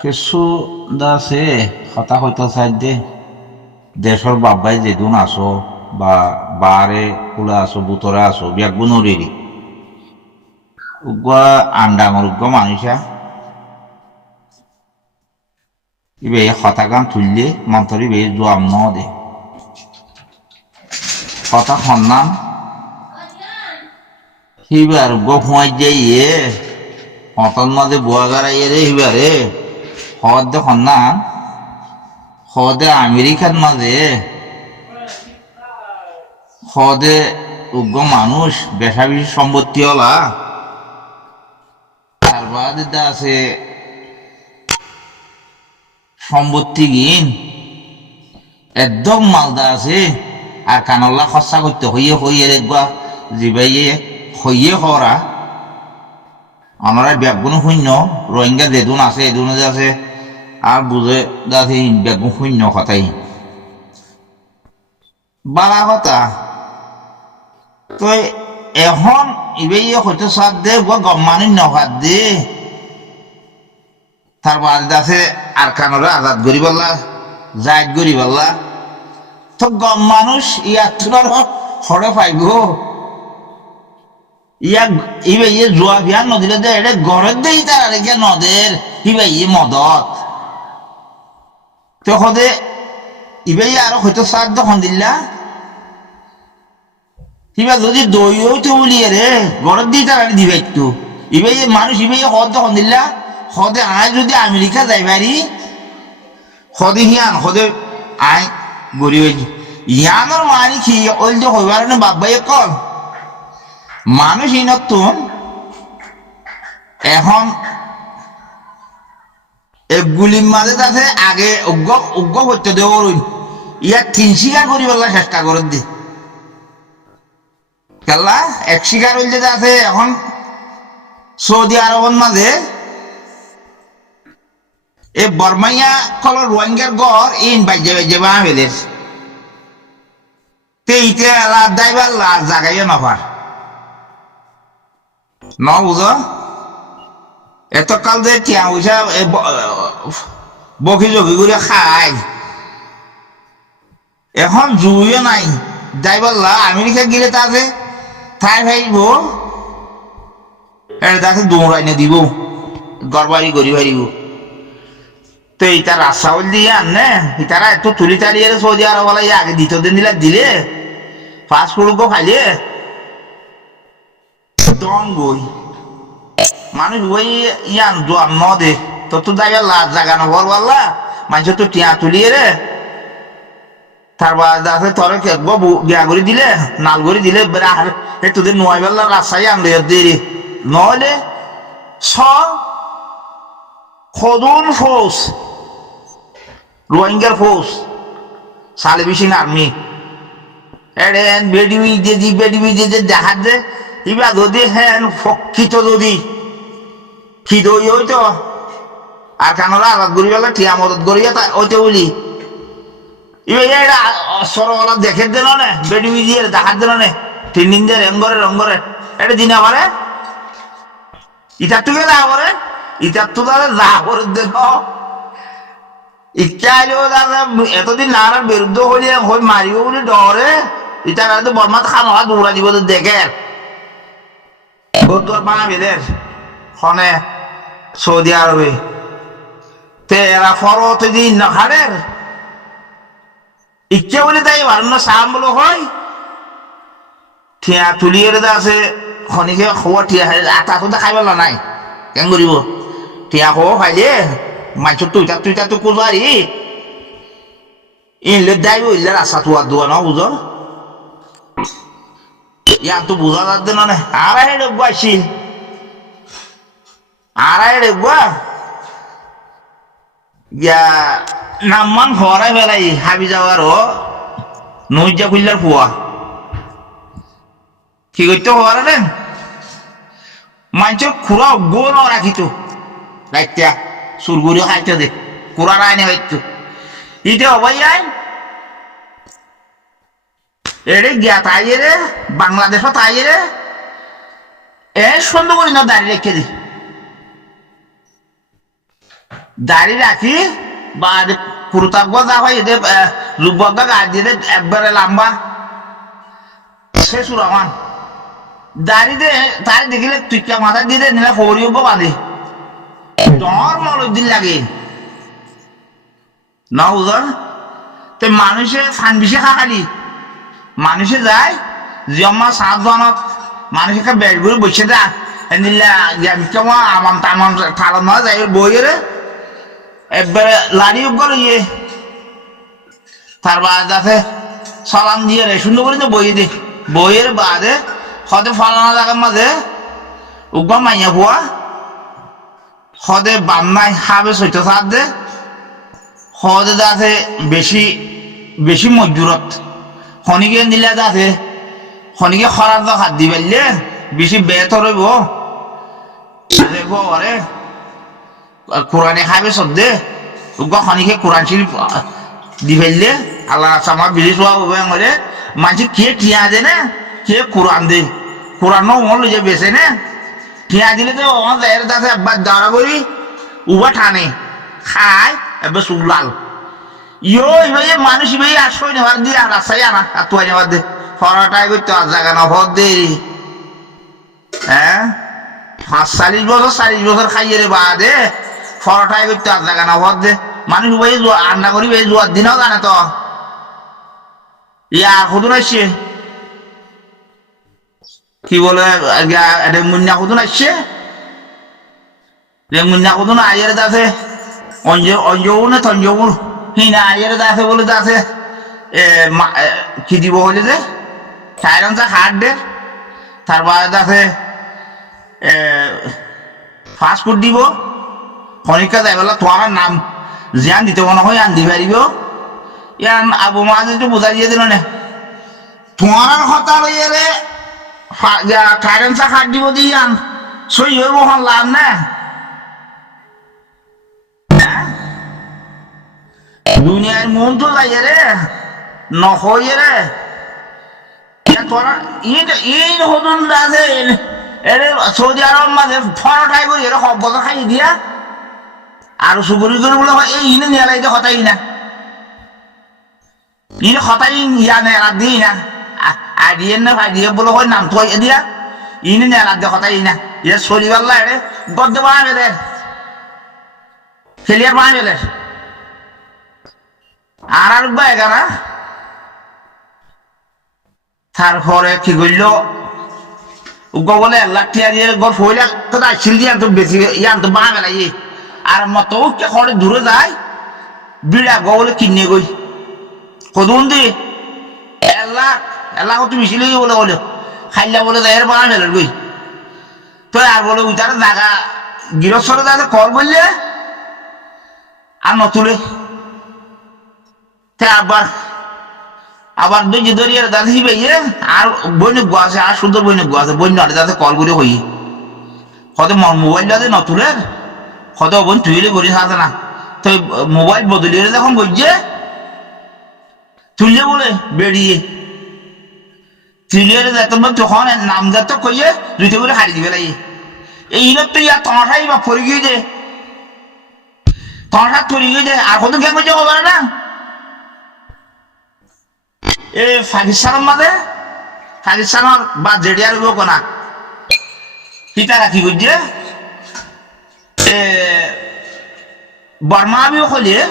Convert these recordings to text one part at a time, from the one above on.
কিছু আছে কথা হইতে চাই দে দেশর বাবাই যেদিন আসো বা বারে কুলা আসো বুতরে আসো বিয়াকবো নরিরি উগ্র আন্ডাঙর উগ্র মানুষা ইবে কথা গান তুললে মন্তরি বে জোয়াম ন দে কথা সন্নাম হিবার উগ্র ফুয়াই যে ইয়ে হতন মাঝে বুয়াগারা ইয়ে রে হিবারে হদ দে সন্নাম হদে আমেরিকার মাঝে হদে উগ্র মানুষ বেশা বেশি সম্পত্তি হলা তার বাদে আছে সম্পত্তিহীন একদম মালদা আছে আর কানল্লা খরচা করতে হইয়ে হইয়ে দেখবা জিবাইয়ে হইয়ে হরা আমরা ব্যাগুন শূন্য রোহিঙ্গা যেদুন আছে এদুনে যে আছে আর বুঝে যাচ্ছে ব্যাগুন শূন্য কথাই বালা কথা তো এখন ইবে হয়তো সাত দে গম্মানি নখাত দে তার বাদ আছে আর কানরে আজাদ করি বললা জায়দ করি বললা তো গম মানুষ ইয়ার তোর হরে পাইব ইয়াক ইবে ইয়ে জোয়া বিয়ান নদীলে দে এটা ঘরের দেই তার রেখে নদের ইবে ইয়ে মদত তো হদে ইবে আরো হয়তো সাত দখন দিল্লা ইবা যদি দইও তো বলিয়ে রে ঘরের দিই তার দিবে একটু ইবে মানুষ ইবে হদ দখন দিল্লা হদে আয় যদি আমেরিকা যাই পারি হদে হিয়ান হদে আয় গরিব ইয়ানোর মানি কি ওই যে হইবার না বাবাই কল মানুষ ইনতুন এখন গুলির মাঝে আছে আগে উগ্র উগ্র করতে দেব ইয়ার 3 শিকার করি বললা চেষ্টা করে দি কেলা 1 শিকার হইল যে আছে এখন সৌদি আরবের মাঝে এ বর্মাইয়া কলর রোহিঙ্গার গড় ইন বাইজে বাইজে বাঙালিদের তেইতে লাভ দাইবার লাভ জাগাইয়া নফার ন বুঝো এত কাল যে টিয়া পয়সা বকি জকি করে খায় এখন জুইও নাই যাইবার লা আমেরিকা গেলে তাতে তাই ভাইব এটা তাকে দৌড়াই না দিব গড়বাড়ি গড়ি ভারিব তো এইটা রাস্তাউল দিয়ে আনে তারা এত তুলি তাড়িয়ে সৌদি আরব বলা আগে দ্বিতীয় দিন দিলে ফাস্টফুড খাইলে দম গই মানুষ ওই ইয়ান জোয়ান ন দে তো তো যাইয়া লাজ জাগানো বল বললা মানুষ তো টিয়া তুলিয়ে রে তারপর আছে তোরে গিয়া করে দিলে নাল করে দিলে তোদের নয় বেলা রাস্তায় আনলে দেরি নহলে ছ খদুন ফৌজ রোহিঙ্গার ফৌজ সালেবিসিন আর্মি এডেন বেডিবি যে দেখার যে ইবা যদি হ্যান ফকিত যদি খিদ হইতো আর কানরা আঘাত করি বেলা ঠিয়া মদত করিয়া ওইতে বলি এরা সরলা দেখে দিল না বেডিবি দিয়ে দেখার দিল না 3 দিন দিয়ে রঙ্গরে এটা দিন আমারে ইটার তুকে যা করে ইটার তো তাদের যা করে দিল ইচ্ছা আইলেও দাদা এতদিন নারার বিরুদ্ধে হইলে হই মারিব বলে ডরে ইটার তো বর্মাত খানো দৌড়া দিব দেখে তোর বাঙালিদের খনে সৌদি আরবে তেরা ফরত দিন না হারের ইচ্ছা বলে তাই ভারণ সাম বলো হয় ঠিয়া তুলিয়ে আছে খনিকে খোয়া ঠিয়া আটা তো খাই পেলা নাই কেন করিব ঠিয়া খোয়া খাইলে মানুষ তুইটা তো কোজারি ইনলে যাইব ইলে রাস্তা তোয়ার দোয়া ন বুঝো ইয়ার তো বোঝা যাচ্ছে না আড়াই ডেব্বা আসিল আড়াই ডেব্বা ইয়া নামমান হরাই বেলাই হাবি যাওয়ার নইজা খুললার ফুয়া কি করতে হওয়ার রে মানুষের খুড়া গো ন রাখিত রাইত্যা সুরগুড়ি খাইতে দে কুড়া রায়নি হইতো ইতে হবাই আইন এরে গিয়া তাইয়ে রে বাংলাদেশও তাইয়ে রে এ সুন্দর করি না দাঁড়িয়ে রেখে দি দাড়ি রাখি বা কুরুতাব্য যা হয় এদের যুবক গাছ দিয়ে একবারে লম্বা শেষ রমান দাড়িতে তাই দেখিলে তুইকা মাথা দিয়ে নিলে হরিব বাঁধে ডর মলদিন লাগে না বুঝল তো মানুষে ফান বিষে খালি মানুষে যায় জমা 7 জনত মানুষকে বেড় করে বসে দা নিলা কেমন আমার তামান থালা নয় যাই বইয়ের একবারে লাড়ি গেল ইয়ে তারপর যাতে সালাম দিয়ে রে সুন্দর করে বই দে বইয়ের বাদে হতে ফালানো জায়গার মাঝে উগা মাইয়া ভুয়া হদে বান্নাই হাবে সইত সার দে হদে যাতে বেশি বেশি মজুরত খনিকে নিলে যাতে খনিকে খরার তো হাত দিবে বেশি বেতর হইব আরে কোরআনে খাবে সব দে উগা খনিকে কোরআন শরীফ দি ফেললে আল্লাহ আমার বিদেশ হওয়া মানুষ কে টিয়া দে না কে কোরআন দে কোরআন মন যে বেছে না টিয়া দিলে তো একবার দাঁড়া করি উবা টানে খায় এবার সুলাল ইয়ে মানুষ ভাই আসই নেবার দিয়ে আর রাস্তায় আনা আর তুই নেবার দে ফরাটাই করতে আর জায়গা না ভর দে হ্যাঁ 40 বছর খাইয়ে রে বা দে ফরাটাই করতে আর জায়গা না ভর দে মানুষ ভাই রান্না করি ভাই জোয়ার দিনও জানে তো ইয়া খুদুন আসছে কি বলে মুন্না খুদুন আসছে মুন্না খুদুন আয়ের দাসে অঞ্জৌ না তঞ্জৌ হিনা আয়ের দাসে বলে দাসে কি দিব হলে যে সাইরন চা হাট দে তারপরে দাসে ফাস্টফুড দিব খনিকা যাই বলা তোমার নাম জিয়ান দিতে মনে হয় আন দি পারিব ইয়ান আবু মা যদি বুঝাই দিয়ে দিল না তোমার কথা লইয়ে রে সাইরন চা হাট দিব দি আন সই হইব হন লাভ না দুনিয়ার মন তো যাইয়ে রে নহইয়ে রে তোরা এই হদুন আছে এর সৌদি আরব মাঝে ফরাটাই করি এর সব বছর খাই দিয়া আর সুপুরি করে বলে এই ইনে নিয়ালাই যে হতাই না ইনে হতাই ইয়া নেলা দিই না আর দিয়ে না ভাই দিয়ে বলে হয় নাম তো দিয়া ইনে নেলা দিয়ে হতাই না ইয়ে শরীর রে গদ্য বানাবে রে খেলিয়ার বানাবে রে আর এগারা তারপরে কি করল উগো বলে লাঠিয়া দিয়ে গল্প হইলে তো আসছিল দিয়ে তো বেশি ইয়ান তো বাঁ বেলা ইয়ে আর মতো কে খড়ে দূরে যায় বিড়া গো বলে কিনে গই কদুন দি এলা কত মিছিল বলে বলে খাইলা বলে যায় এর বাঁ বেলার গই তো আর বলে উইটার জায়গা গৃহস্থরে যাতে কল বললে আর নতুলে আবার দুই দরিয়ার দাদা হিবে আর বৈনিক আছে আর সুন্দর বৈনিক আছে বৈন্য যাতে কল করে হই কত মোবাইল যাতে নতুলে কত বোন তুইলে করিস আছে না তো মোবাইল বদলিয়ে যখন বলছে তুললে বলে বেরিয়ে তুলিয়ে তোমার তখন নাম যাতে কইয়ে দুইটা করে হারিয়ে দিবে লাগে এই ইনত তো ইয়া তোমাটাই বা পড়ে গিয়ে যে তোমাটা পড়ে গিয়ে যে আর কত জ্ঞান করছে হবে না এ পাকিস্তানের মাঝে পাকিস্তানের বা জেডিয়ার হইব না পিতা রাখি বুঝছে বর্মা আমিও খলিয়ে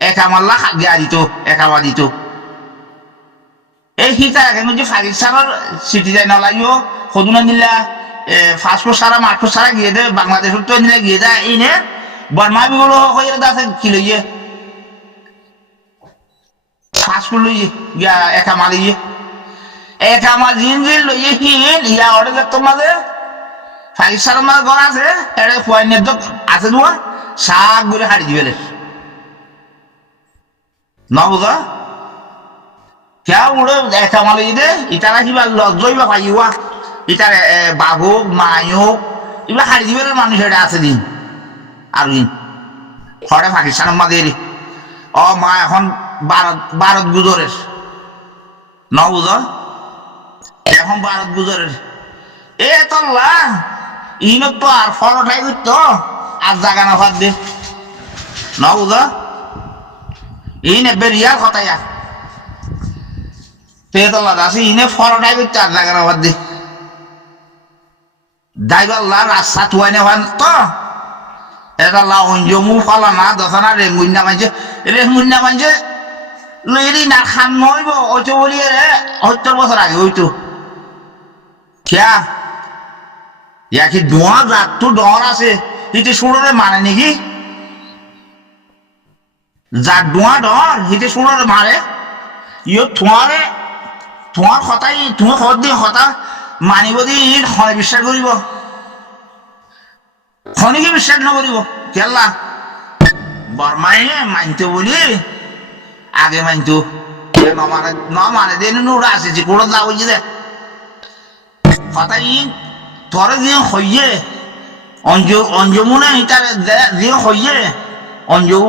একামাল্লা গিয়া দিত একামা দিত এই সীতা রাখে বুঝছে পাকিস্তানের সিটিজেন লাগিও সদুনা নিলা পাসপোর্ট সারা মাসপোর্ট সারা গিয়ে দে বাংলাদেশের তো নিলে গিয়ে দেয় এই নে বর্মা আমি বলো হয়ে দাসে কি লইয়ে পাসপোর্ট লইয়ে গিয়া একামা লইয়ে একামা জিন লইয়ে হিন ইয়া অর্ডার দেখতো মাঝে পাকিস্তানের মাঝে ঘর আছে এটা পয়েন্টের তো আছে দুয়া শাক করে হারিয়ে দিবে না বুঝা কে উড়ে একামা লইয়ে দে ইটারা কিবা লজ্জই বা পাইবা ইটার বাঘ মায়ক এগুলো হারিয়ে দিবে মানুষ এটা আছে দিন আর দিন হরে পাকিস্তানের মাঝে ও মা এখন ভারত গুজরের ন বুঝ এখন ভারত গুজরের এ তোল্লা ইনত তো আর ফলটাই করতো আর জাগা না ভাত দে ন বুঝ ইনে বেরিয়ার কথা ইয়া পেতলা আছে ইনে ফরটাই করতে আর লাগার আবার দি দাইবাল্লা রাস্তা তুয়াইনে ভান তো এটা লাউঞ্জমু ফলা না দশনা রেঙ্গুইনা মানছে লেরি না খান নইব ওইতো বলি রে 70 বছর আগে ওইতো ক্যা ইয়া কি দোয়া যাক তো ডর আছে ইতে শুনরে মানে নাকি যাক দোয়া ডর ইতে শুনরে মারে ইও তোমার কথাই তুমি খবর দিয়ে কথা মানিব দি হয় বিশ্বাস করিব খনিকে বিশ্বাস নকরিব কেলা বর্মাইনে মানতে বলি আগে মানতো মানে দেন নোড়া আছে যে কোড়া যাও যে কথাই তোরে দিয়ে হইয়ে অঞ্জমুনে হিটারে দিয়ে হইয়ে অঞ্জু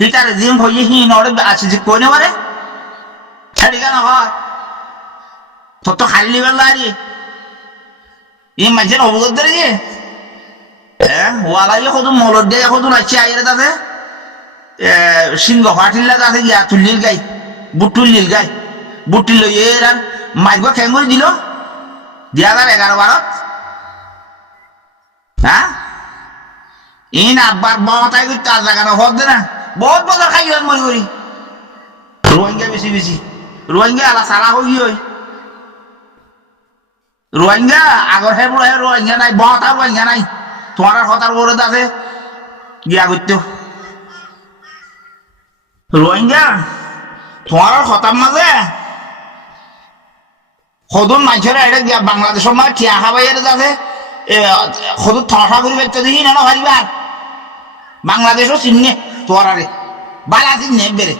হিটারে দিয়ে হইয়ে হি নড়ে আছে যে কই নেবারে ছাড়ি কেন হয় তোর তো খালি বেলা আরে এই মাঝের অবগত ধরে যে হ্যাঁ ওয়ালাই কত মলর দিয়ে কত নাচছে আইরে তাতে সিংহ ফাটিল্লা তাতে গিয়া তুলিল গাই বুটুলিল গাই বুটিল এর আর মাইক খেঙ্গুরি দিল 2011-12 হ্যাঁ ইন আব্বার বাতাই করতে আর লাগানো হচ্ছে না বহুত বছর খাই মনে করি রোহিঙ্গা বেশি রোহিঙ্গা আলা সারা হই রোহিঙ্গা আগর হে বড় হে রোহিঙ্গা নাই বাতা রোহিঙ্গা নাই তোমার কথার বড় আছে গিয়া করতো রোহিঙ্গা তোমার কথার মাঝে সদুন মানুষের এটা গিয়া বাংলাদেশের মাঝে ঠিয়া খাবাই এটা আছে সদুর থসা করি বেচতে দেখি না ভারিবার বাংলাদেশও চিনে তোমার আরে বালা চিনে বেড়ে